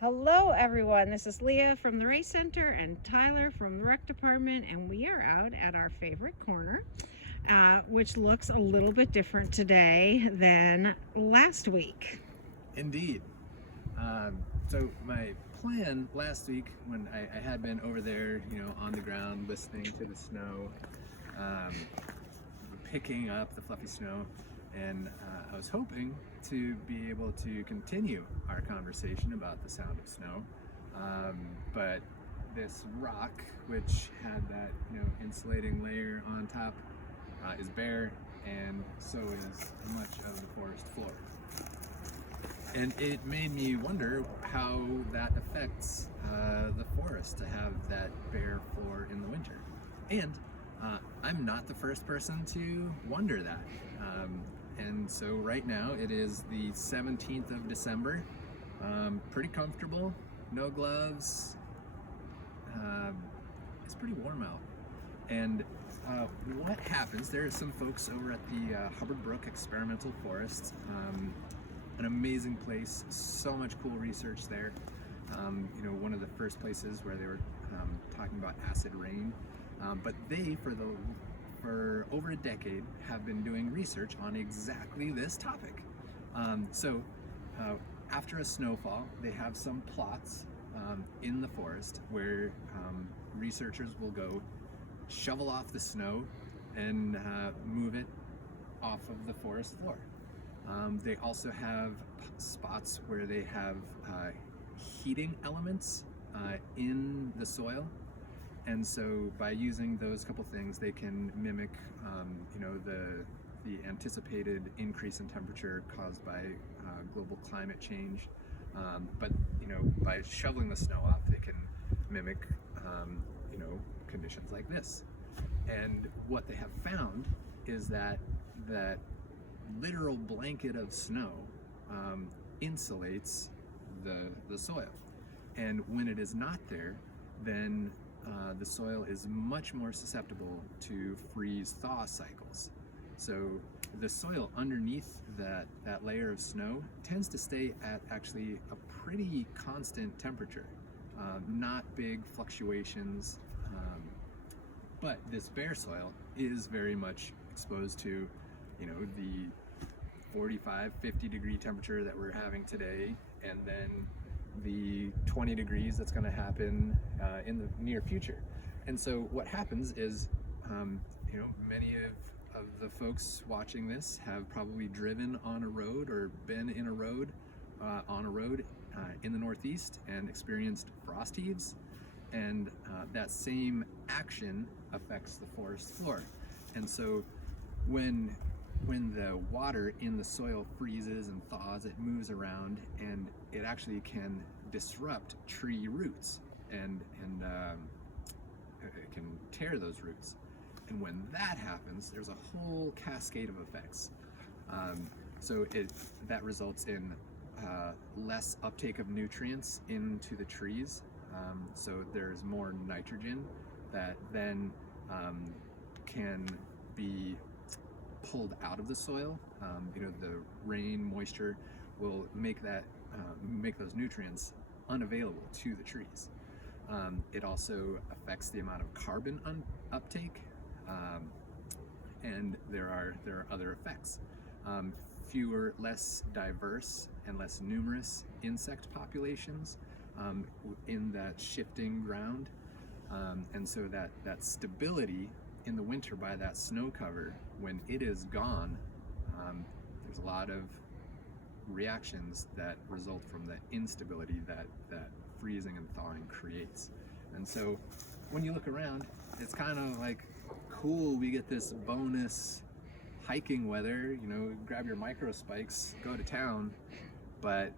Hello everyone, this is Leah from the Race Center and Tyler from the Rec Department, and we are out at our favorite corner, which looks a little bit different today than last week. Indeed. So my plan last week, when I had been over there, on the ground, listening to the snow, picking up the fluffy snow, and I was hoping to be able to continue our conversation about the sound of snow, but this rock, which had that insulating layer on top, is bare, and so is much of the forest floor. And it made me wonder how that affects the forest to have that bare floor in the winter. And I'm not the first person to wonder that. And so right now it is the 17th of December. Pretty comfortable, no gloves. It's pretty warm out. And what happens, there are some folks over at the Hubbard Brook Experimental Forest, an amazing place, so much cool research there. One of the first places where they were talking about acid rain, but they, for over a decade, have been doing research on exactly this topic. So after a snowfall, they have some plots in the forest where researchers will go shovel off the snow and move it off of the forest floor. They also have spots where they have heating elements in the soil, and so by using those couple things, they can mimic, the anticipated increase in temperature caused by global climate change. But by shoveling the snow off, they can mimic, conditions like this. And what they have found is that literal blanket of snow insulates the soil, and when it is not there, then the soil is much more susceptible to freeze-thaw cycles. So the soil underneath that layer of snow tends to stay at actually a pretty constant temperature, not big fluctuations, but this bare soil is very much exposed to the 45, 50 degree temperature that we're having today, and then the 20 degrees that's going to happen in the near future. And so what happens is, many of the folks watching this have probably driven on a road or been in a road, on a road in the Northeast and experienced frost heaves, and that same action affects the forest floor. And so when the water in the soil freezes and thaws, it moves around, and it actually can disrupt tree roots, and it can tear those roots. And when that happens, there's a whole cascade of effects. So that results in less uptake of nutrients into the trees. So there's more nitrogen that then can be pulled out of the soil. The rain moisture will make those nutrients unavailable to the trees. It also affects the amount of carbon uptake, and there are other effects. Fewer, less diverse, and less numerous insect populations in that shifting ground, and so that stability in the winter by that snow cover, when it is gone, there's a lot of reactions that result from the instability that freezing and thawing creates. And so when you look around, it's kind of like cool, we get this bonus hiking weather, grab your micro spikes, go to town, but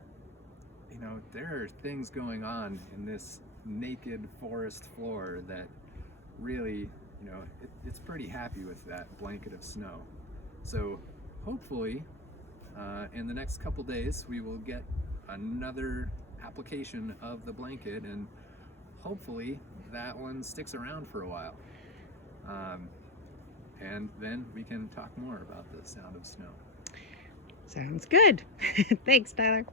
there are things going on in this naked forest floor that really, it's pretty happy with that blanket of snow. So hopefully in the next couple days we will get another application of the blanket, and hopefully that one sticks around for a while. And then we can talk more about the sound of snow. Sounds good. Thanks, Tyler.